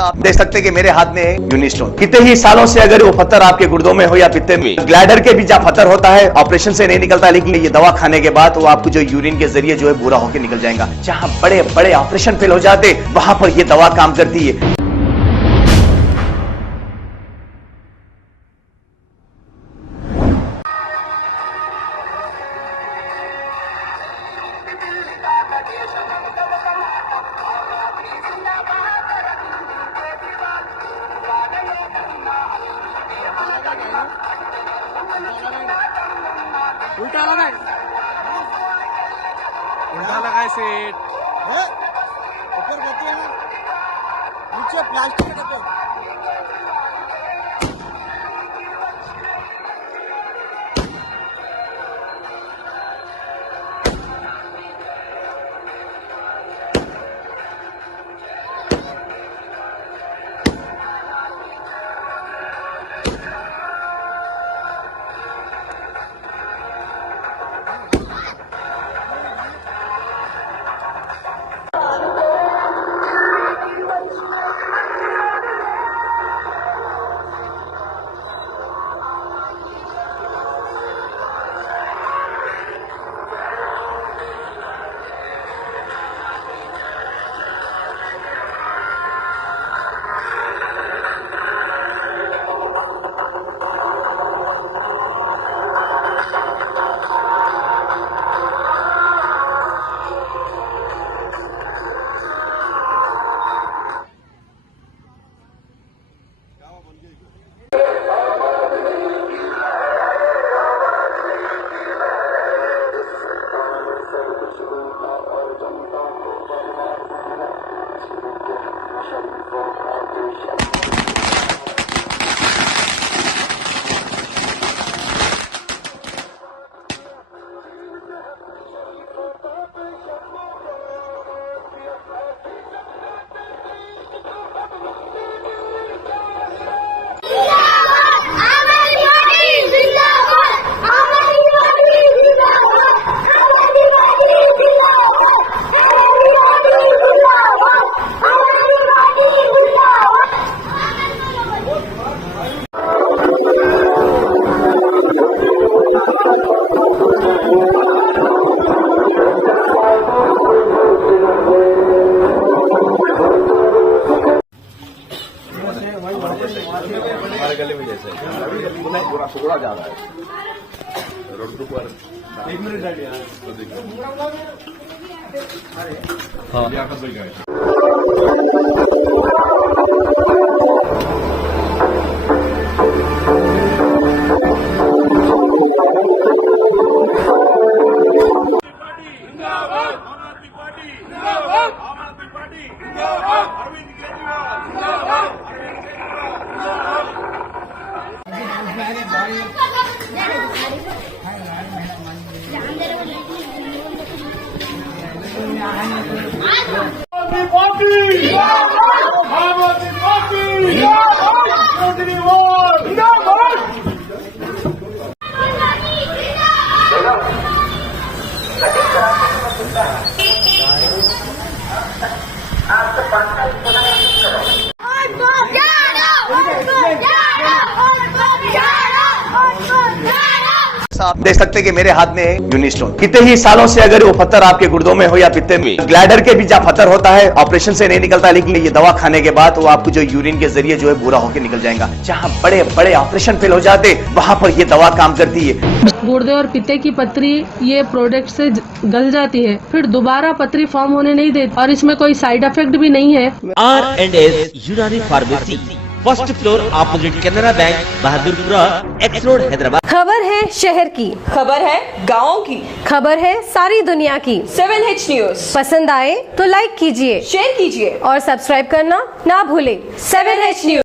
आप देख सकते हैं कि मेरे हाथ में यूनिस्टोन कितने ही सालों से अगर वो पत्थर आपके गुर्दों में हो या पित्ते में, ग्लैडर के भी जहाँ पत्थर होता है ऑपरेशन से नहीं निकलता, लेकिन ये दवा खाने के बाद वो आपको जो यूरिन के जरिए जो है बुरा होकर निकल जाएगा। जहाँ बड़े बड़े ऑपरेशन फेल हो जाते वहां पर ये दवा काम करती है। उल्टा लगाए सेट ऊपर बैठे हैं नीचे प्लास्टिक के डब्बे। हमारे गले में जैसे पूरा टुकड़ा जा रहा है रोड के ऊपर। एक मिनट हाँ आप देख सकते हैं कि मेरे हाथ में यूनिस्टोन कितने ही सालों से अगर वो पत्थर आपके गुर्दों में हो या पित्ते में, ग्लैडर के भी जहाँ पत्थर होता है ऑपरेशन से नहीं निकलता, लेकिन ये दवा खाने के बाद वो आपको जो यूरिन के जरिए जो है बुरा होकर निकल जाएगा। जहाँ बड़े बड़े ऑपरेशन फेल हो जाते वहां पर ये दवा काम करती है। गुर्दे और पित्ते की पथरी ये प्रोडक्ट से गल जाती है, फिर दोबारा पथरी फॉर्म होने नहीं देती और इसमें कोई साइड इफेक्ट भी नहीं है। R&S यूनानी pharmacy, first floor opposite Canara bank, Bahadurpura x road, Hyderabad. खबर है शहर की, खबर है गाँव की, खबर है सारी दुनिया की। 7H न्यूज पसंद आए तो लाइक कीजिए, शेयर कीजिए और सब्सक्राइब करना ना भूले। 7H news.